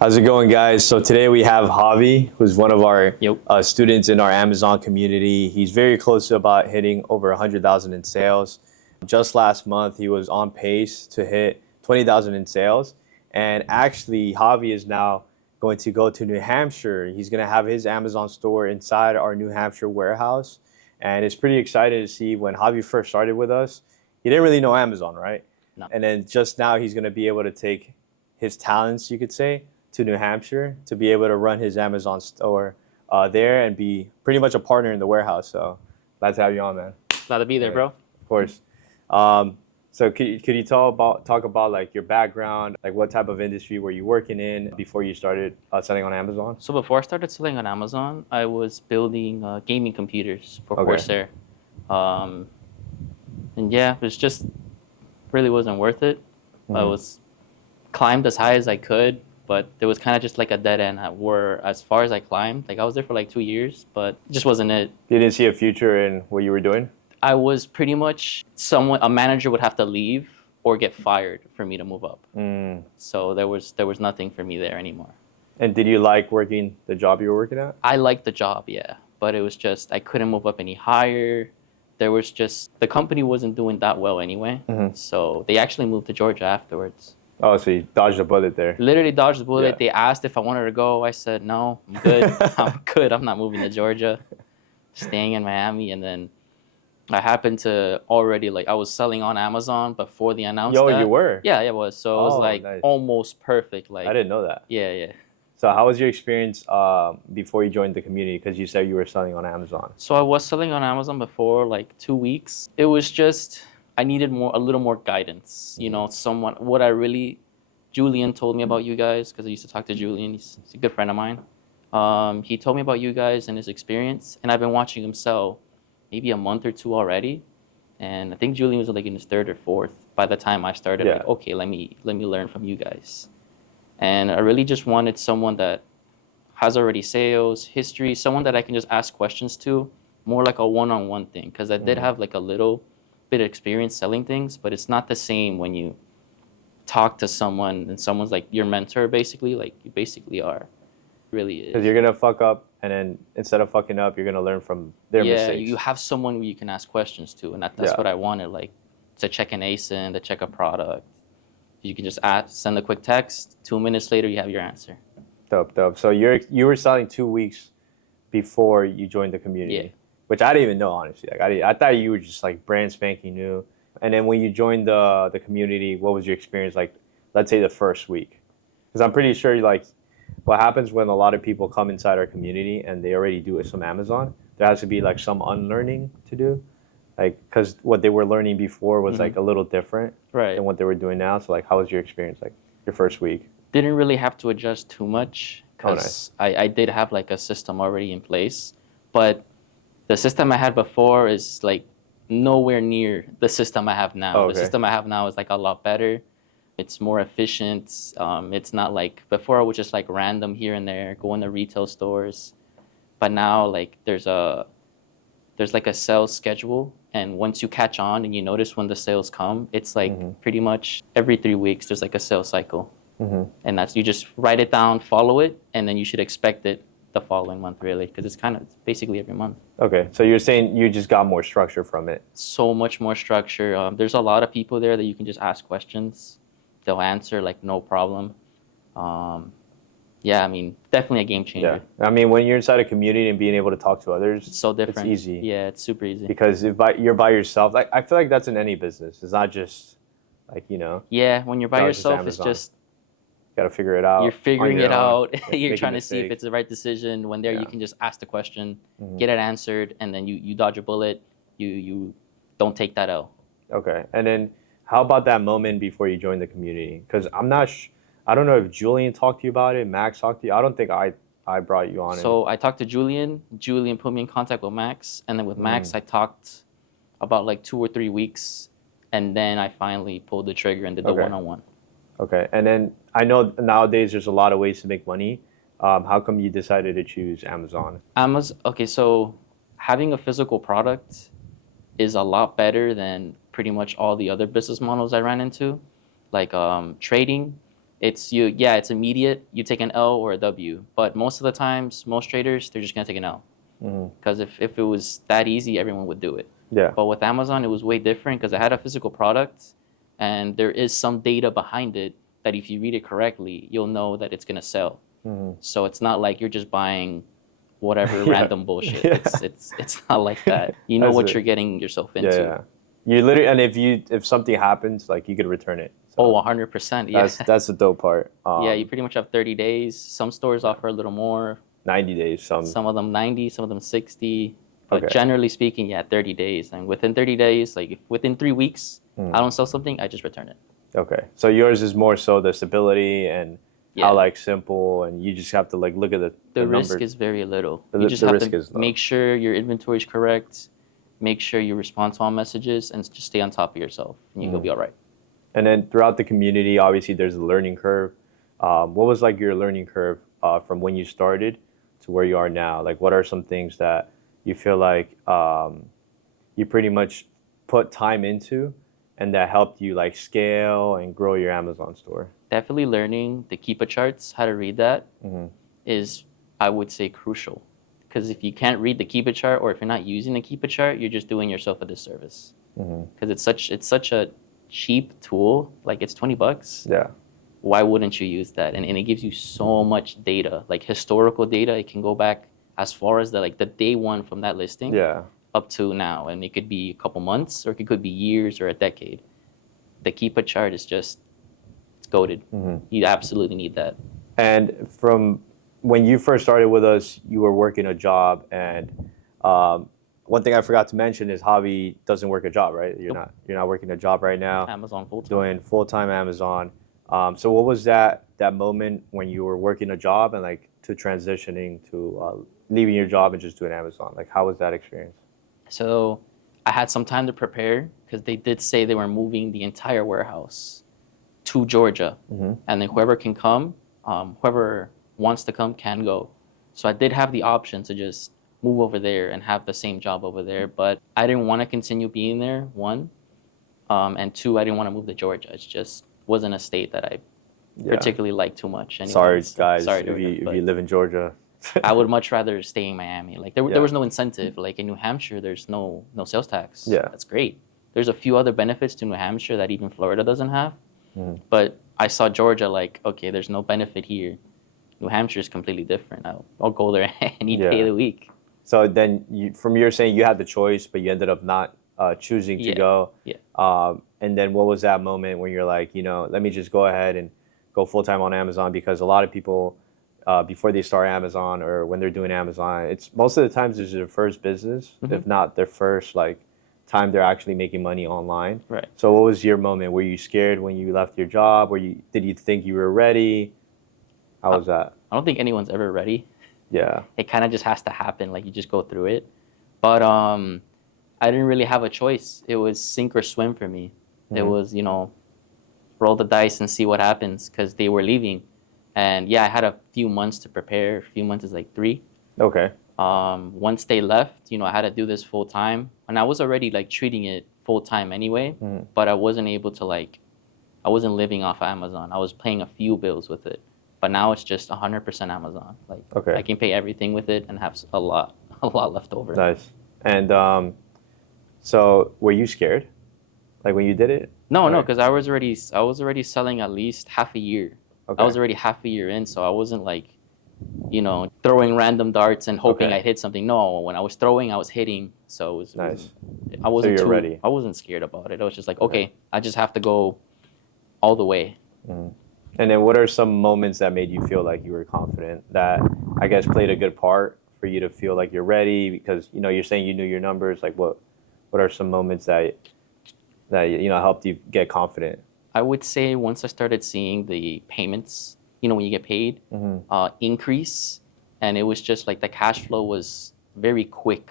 How's it going, guys? So today we have Javi, who's one of our Yep. students in our Amazon community. He's very close to about hitting over 100,000 in sales. Just last month, he was on pace to hit 20,000 in sales. And actually, Javi is now going to go to New Hampshire. He's going to have his Amazon store inside our New Hampshire warehouse. And it's pretty exciting to see when Javi first started with us. He didn't really know Amazon, right? No. And then just now, he's going to be able to take his talents, you could say, to New Hampshire to be able to run his Amazon store there and be pretty much a partner in the warehouse. So glad to have you on, man. Glad to be there, bro. Of course. So could you talk about like your background, like what type of industry were you working in before you started selling on Amazon? So before I started selling on Amazon, I was building gaming computers for Corsair. And yeah, it was just really wasn't worth it. Mm-hmm. I was climbed as high as I could, but there was kind of just like a dead end where as far as I climbed, like I was there for like 2 years, but it just wasn't it. You didn't see a future in what you were doing? I was pretty much a manager would have to leave or get fired for me to move up. So there was nothing for me there anymore. And did you like working the job you were working at? I liked the job, yeah, but it was just I couldn't move up any higher. There was just the company wasn't doing that well anyway. Mm-hmm. So they actually moved to Georgia afterwards. Oh, so you dodged a bullet there. Literally dodged the bullet. Yeah. They asked if I wanted to go. I said no, I'm good. I'm good. I'm not moving to Georgia. Staying in Miami, and then I happened to already I was selling on Amazon before they announced that. You were? Yeah, it was. So it was Nice. almost perfect. I didn't know that. Yeah. So how was your experience before you joined the community? Because you said you were selling on Amazon. So I was selling on Amazon before 2 weeks. It was just I needed a little more guidance. You know, Julian told me about you guys because I used to talk to Julian. He's a good friend of mine. He told me about you guys and his experience, and I've been watching him sell maybe a month or two already. And I think Julian was in his third or fourth by the time I started. Yeah. Okay, let me learn from you guys. And I really just wanted someone that has already sales history, someone that I can just ask questions to, more like a one-on-one thing. Because I did have a little bit of experience selling things, but it's not the same when you talk to someone and someone's like your mentor, basically. Like you basically are. It really is. Because you're gonna fuck up, and then instead of fucking up, you're gonna learn from their mistakes. Yeah, you have someone where you can ask questions to, and that's what I wanted. Like to check an ASIN, to check a product. You can just send a quick text. 2 minutes later, you have your answer. Dope. So you were selling 2 weeks before you joined the community, Yeah. which I didn't even know, honestly. I thought you were just brand spanking new. And then when you joined the community, what was your experience like? Let's say the first week, because I'm pretty sure what happens when a lot of people come inside our community and they already do some Amazon, there has to be some unlearning to do, because what they were learning before was a little different than what they were doing now. So how was your experience, your first week? Didn't really have to adjust too much because nice. I did have a system already in place, but the system I had before is nowhere near the system I have now. Okay. The system I have now is a lot better. It's more efficient. It's not before I was just random here and there, going to retail stores. But now there's a sales schedule, and once you catch on and you notice when the sales come, it's pretty much every 3 weeks there's a sales cycle. And that's you just write it down, follow it, and then you should expect it the following month, really, because it's basically every month. Okay, so you're saying you just got more structure from it. So much more structure. There's a lot of people there that you can just ask questions. They'll answer no problem. Yeah, I mean, definitely a game changer. Yeah, I mean, when you're inside a community and being able to talk to others, It's so different. It's easy. Yeah, it's super easy. Because if you're by yourself, I feel like that's in any business. It's not just Yeah, when you're by Not just yourself, it's Amazon. just got to figure it out. you're figuring on your it own, out. You're making trying to see if mistakes. it's the right decision. When there, Yeah. you can just ask the question, get it answered, and then you dodge a bullet. You don't take that L. Okay, and then how about that moment before you joined the community? Because I don't know if Julian talked to you about it, Max talked to you. I don't think I brought you on it. So I talked to Julian. Julian put me in contact with Max, and then with Max, I talked about 2 or 3 weeks, and then I finally pulled the trigger and did the one-on-one. Okay, and then I know nowadays there's a lot of ways to make money. How come you decided to choose Amazon? Okay, so having a physical product is a lot better than pretty much all the other business models I ran into. Trading, It's you. Yeah, it's immediate. You take an L or a W. But most of the times, most traders, they're just gonna take an L. Because if it was that easy, everyone would do it. Yeah. But with Amazon, it was way different because I had a physical product, and there is some data behind it that if you read it correctly, you'll know that it's gonna sell. So it's not like you're just buying whatever random bullshit. Yeah. It's not like that. You know That's what it. you're getting yourself into. Yeah. You literally, and if something happens, like you could return it. So Oh, 100%. Yeah. that's the dope part. Yeah, you pretty much have 30 days. Some stores offer a little more. 90 days. Some of them 90, some of them 60. But Okay. generally speaking, yeah, 30 days. And within 30 days, like if within 3 weeks, I don't sell something, I just return it. Okay. So yours is more so the stability and Yeah. how like simple, and you just have to like look at The numbers. risk is very little. The- You just the have risk to is low. make sure your inventory is correct, make sure you respond to all messages, and just stay on top of yourself, and you'll be all right. And then throughout the community, obviously there's a learning curve. What was like your learning curve from when you started to where you are now? Like, what are some things that you feel like you pretty much put time into, and that helped you like scale and grow your Amazon store? Definitely learning the Keepa charts, how to read that, is, I would say, crucial. Because if you can't read the Keepa chart, or if you're not using the Keepa chart, you're just doing yourself a disservice. Because it's such a cheap tool, like it's $20. Yeah. Why wouldn't you use that? And it gives you so much data, like historical data. It can go back as far as the day one from that listing Yeah. up to now, and it could be a couple months, or it could be years or a decade. The Keepa chart is just, it's goated. You absolutely need that. And from when you first started with us, you were working a job, and one thing I forgot to mention is Javi doesn't work a job, right? You're not working a job right now. Amazon full-time. Doing full-time Amazon. So what was that moment when you were working a job and like to transitioning to leaving your job and just doing Amazon? Like, how was that experience? So I had some time to prepare because they did say they were moving the entire warehouse to Georgia, and then whoever can come, whoever wants to come can go. So I did have the option to just move over there and have the same job over there, but I didn't want to continue being there, one, and two, I didn't want to move to Georgia. It just wasn't a state that I particularly liked too much. Anyways. Sorry, guys, Sorry if you live in Georgia. I would much rather stay in Miami. Like there was no incentive. Like in New Hampshire, there's no sales tax. Yeah. That's great. There's a few other benefits to New Hampshire that even Florida doesn't have. But I saw Georgia like, okay, there's no benefit here. New Hampshire is completely different. I'll go there any day of the week. So then, from your saying, you had the choice, but you ended up not choosing to go. Yeah. And then what was that moment when you're like, let me just go ahead and go full-time on Amazon? Because a lot of people, before they start Amazon or when they're doing Amazon, it's most of the times it's their first business, if not their first time they're actually making money online. Right. So what was your moment? Were you scared when you left your job? Did you think you were ready? How was that? I don't think anyone's ever ready. Yeah. It kind of just has to happen. Like you just go through it. But I didn't really have a choice. It was sink or swim for me. It was, roll the dice and see what happens because they were leaving. And yeah, I had a few months to prepare. A few months is like 3. Okay. Once they left, I had to do this full time. And I was already treating it full time anyway, but I wasn't able to I wasn't living off of Amazon. I was paying a few bills with it. But now it's just 100% Amazon. Okay. I can pay everything with it and have a lot left over. Nice. And so were you scared? Like when you did it? No, because I was already selling at least half a year. Okay. I was already half a year in, so I wasn't throwing random darts and hoping I hit something. No, when I was throwing, I was hitting. So it was Nice. I wasn't So you're ready. I wasn't scared about it. I was just like, okay, I just have to go all the way. And then what are some moments that made you feel like you were confident that I guess played a good part for you to feel like you're ready? Because you're saying you knew your numbers. Like what are some moments that helped you get confident? I would say once I started seeing the payments, when you get paid, increase, and it was just like the cash flow was very quick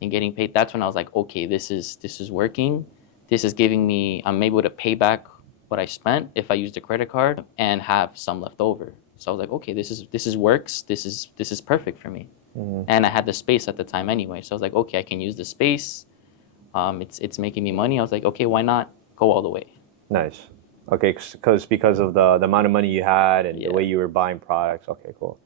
in getting paid. That's when I was like, okay, this is working. This is giving me, I'm able to pay back what I spent if I used a credit card and have some left over. So I was like, okay, this is works. This is perfect for me. And I had the space at the time anyway. So I was like, okay, I can use the space. It's making me money. I was like, okay, why not go all the way? Nice. Okay, because of the amount of money you had and the Yeah. way you were buying products. Okay, cool.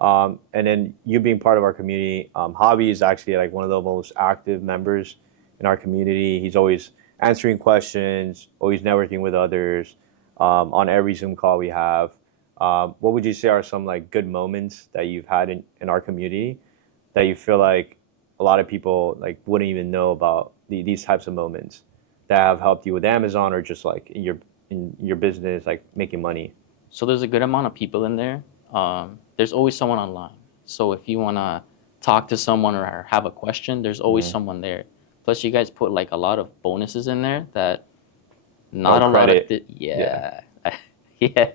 And then you being part of our community, Javi is actually like one of the most active members in our community. He's always answering questions, always networking with others, on every Zoom call we have. What would you say are some like good moments that you've had in our community that you feel like a lot of people like wouldn't even know about these types of moments that have helped you with Amazon or just like in your business, like making money? So there's a good amount of people in there. There's always someone online. So if you want to talk to someone or have a question, there's always Mhm. someone there. Plus, you guys put like a lot of bonuses in there that Oh, not a lot of credit. Yeah. yeah. Yeah.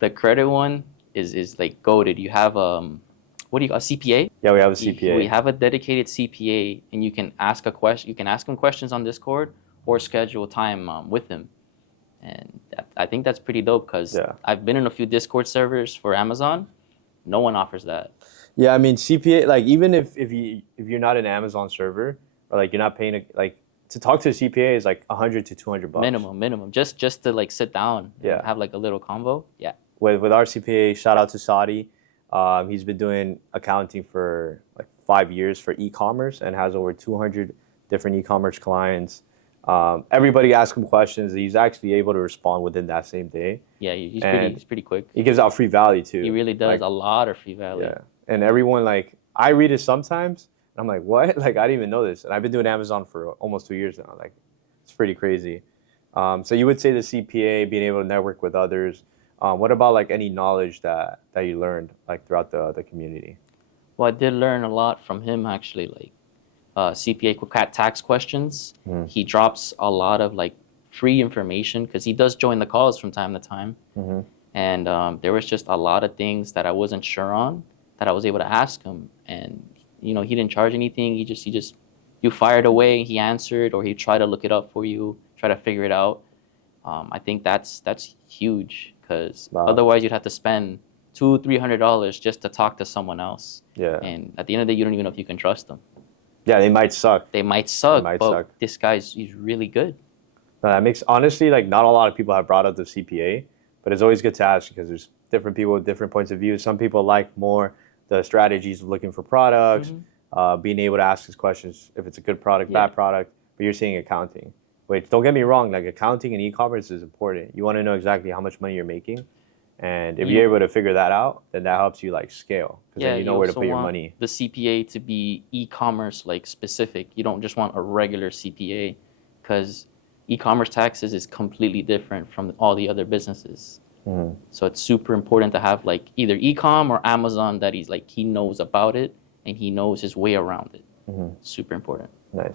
The credit one is like goaded. You have what do you call a CPA? Yeah, we have a We CPA. have a dedicated CPA, and you can ask a question. You can ask him questions on Discord or schedule time with him. And I think that's pretty dope because Yeah. I've been in a few Discord servers for Amazon. No one offers that. Yeah, I mean CPA, like even if you're not an Amazon server or like you're not paying like to talk to a CPA is like 100 to 200 bucks. Minimum. Just to like sit down and Yeah. have like a little convo. Yeah. With our CPA, shout out to Saudi. He's been doing accounting for like 5 years for e-commerce and has over 200 different e-commerce clients. Everybody asks him questions. He's actually able to respond within that same day. Yeah, And he's pretty quick. he gives out free value too. He really does Like, a lot of free value. yeah. And everyone like I read it sometimes and I'm like, what? Like I didn't even know this. And I've been doing Amazon for almost 2 years now. Like it's pretty crazy. So you would say the CPA, being able to network with others. What about like any knowledge that you learned like throughout the community? Well, I did learn a lot from him actually, like CPA quick cat tax questions. Mhm. He drops a lot of like free information because he does join the calls from time to time. Mm-hmm. And there was just a lot of things that I wasn't sure on that I was able to ask him. And he didn't charge anything. He just you fired away. He answered, or he tried to look it up for you, try to figure it out. I think that's huge because Wow. otherwise you'd have to spend $200-300 just to talk to someone else. Yeah. And at the end of the day, you don't even know if you can trust them. Yeah, they might suck. They might suck, might but suck. this he's really good. That makes honestly like not a lot of people have brought up the CPA, but it's always good to ask because there's different people with different points of view. Some people like more the strategies of looking for products, being able to ask these questions if it's a good product, Yeah. bad product. But you're saying accounting, which don't get me wrong, like accounting and e-commerce is important. You want to know exactly how much money you're making, and if you're able to figure that out, then that helps you like scale because then you know where to also put your want money. the CPA to be e-commerce like specific. You don't just want a regular CPA because e-commerce taxes is completely different from all the other businesses. Mhm. So it's super important to have like either e-com or Amazon that he knows about it and he knows his way around it. Mhm. Super important. Nice.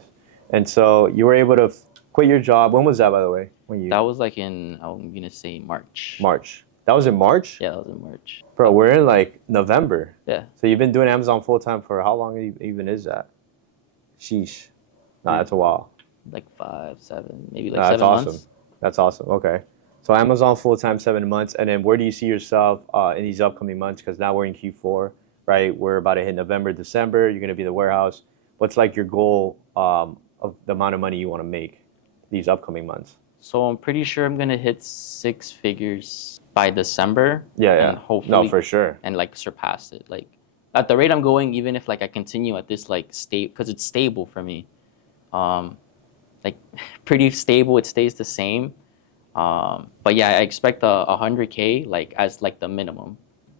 And so you were able to quit your job. When was that, by the way? When you That was like I'm gonna say March. March. That was in March? Yeah, that was in March. Bro, we're in like November. Yeah. So you've been doing Amazon full time for how long even is that? Sheesh. Nah, that's a while. Like 5, 7, maybe like Nah, that's 7 awesome. months. That's awesome. Okay. So Amazon full time 7 months, and then where do you see yourself in these upcoming months? Because now we're in Q4, right? We're about to hit November, December. You're gonna be in the warehouse. What's like your goal of the amount of money you want to make these upcoming months? So I'm pretty sure I'm gonna hit 6 figures by December. Yeah. And hopefully, No, for sure. and like surpass it. Like at the rate I'm going, even if like I continue at this like state, because it's stable for me, like pretty stable. It stays the same. But yeah, I expect 100K like as like the minimum.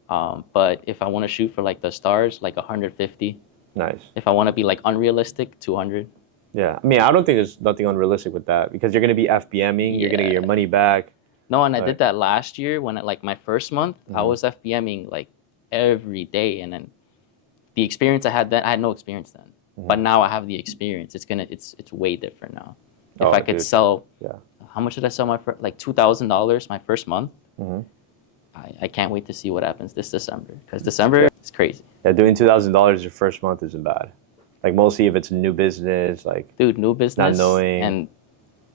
But if I want to shoot for like the stars, like 150. Nice. If I want to be like unrealistic, 200. Yeah. I mean, I don't think there's nothing unrealistic with that because you're gonna be FBMing. You're gonna get your money back. No, and I Right. did that last year when like my first month, I was FBMing like every day, and then the experience I had then, I had no experience then, but now I have the experience. It's way different now. If Oh, I could dude. sell, Yeah. how much did I sell my first, like $2,000 my first month? Mhm. I can't wait to see what happens this December because December is crazy. Yeah, doing $2,000 your first month isn't bad. Like mostly if it's a new business, like Dude, new business, knowing. and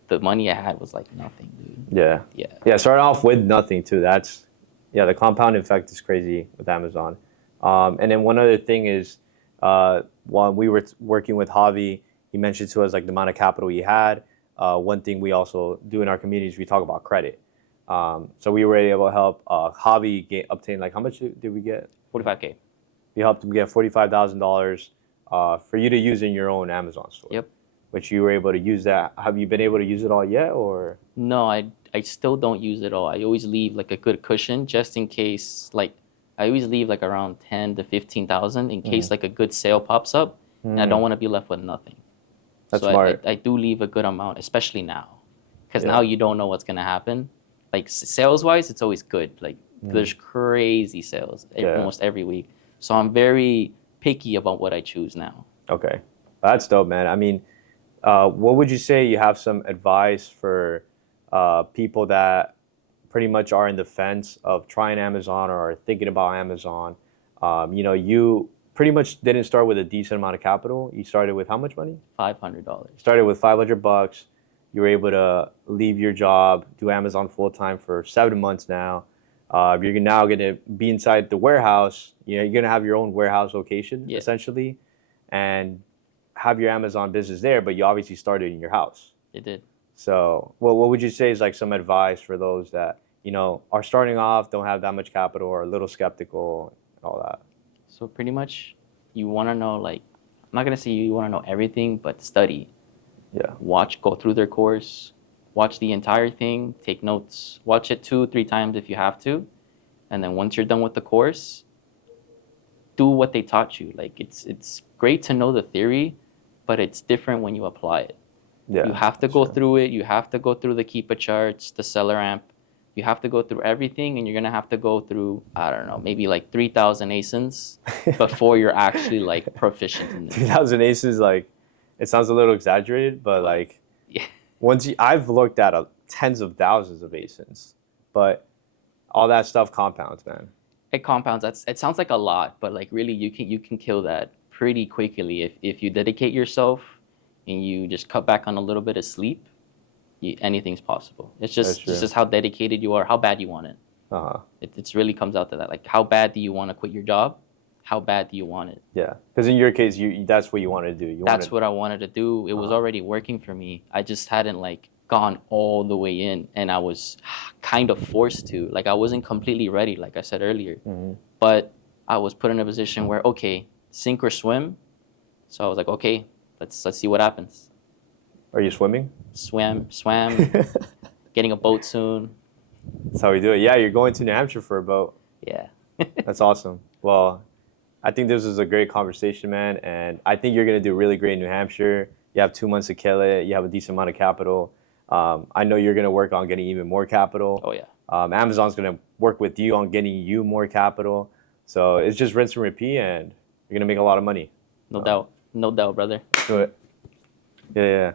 the money I had was like nothing, dude. yeah, Yeah. Starting off with nothing too. The compound effect is crazy with Amazon. And then one other thing is, while we were working with Javi, he mentioned to us like the amount of capital he had. One thing we also do in our communities, we talk about credit. So we were able to help Javi obtain, like, how much did we get? 45K. We helped him get $45,000 for you to use in your own Amazon store. Yep. Which you were able to use that. Have you been able to use it all yet, or? No, I still don't use it all. I always leave like a good cushion just in case. Like I always leave like around 10 to 15,000 in case like a good sale pops up, and I don't want to be left with nothing. That's so smart. I do leave a good amount, especially now, because Yeah. now you don't know what's gonna happen. Like sales wise, it's always good. Like there's crazy sales almost every week. So I'm very picky about what I choose now. Okay, that's dope, man. I mean, what would you say you have some advice for people that pretty much are in the fence of trying Amazon or are thinking about Amazon? You pretty much didn't start with a decent amount of capital. You started with how much money? $500. Started with $500. You were able to leave your job, do Amazon full time for 7 months now. You're now going to be inside the warehouse. You're going to have your own warehouse location essentially, and have your Amazon business there. But you obviously started in your house. It did. So, well, what would you say is like some advice for those that are starting off, don't have that much capital, or a little skeptical, and all that? So pretty much, you want to know I'm not gonna say you want to know everything, but study. Yeah. Go through their course, watch the entire thing, take notes, watch it 2-3 times if you have to, and then once you're done with the course, do what they taught you. Like it's great to know the theory, but it's different when you apply it. Yeah. You have to go through it. You have to go through the Keepa charts, the seller amp. You have to go through everything, and you're gonna have to go through, I don't know, maybe like 3,000 ASINs before you're actually like proficient in it. 3,000 ASINs, like, it sounds a little exaggerated, but like, Yeah. I've looked at tens of thousands of ASINs, but all that stuff compounds, man. It compounds. It sounds like a lot, but like really, you can kill that pretty quickly if you dedicate yourself and you just cut back on a little bit of sleep. Anything's possible. It's just how dedicated you are, how bad you want it. It really comes out to that. Like, how bad do you want to quit your job? How bad do you want it? Yeah, because in your case, that's what you wanted to do. That's what I wanted to do. It was already working for me. I just hadn't like gone all the way in, and I was kind of forced to. Like, I wasn't completely ready, like I said earlier, but I was put in a position where, okay, sink or swim. So I was like, okay, let's see what happens. Are you swimming? Swam, getting a boat soon. That's how we do it. Yeah, you're going to New Hampshire for a boat. Yeah. That's awesome. Well, I think this was a great conversation, man, and I think you're going to do really great in New Hampshire. You have 2 months to kill it. You have a decent amount of capital. I know you're going to work on getting even more capital. Oh, yeah. Amazon's going to work with you on getting you more capital. So it's just rinse and repeat, and you're going to make a lot of money. No doubt. No doubt, brother. Do it. Yeah.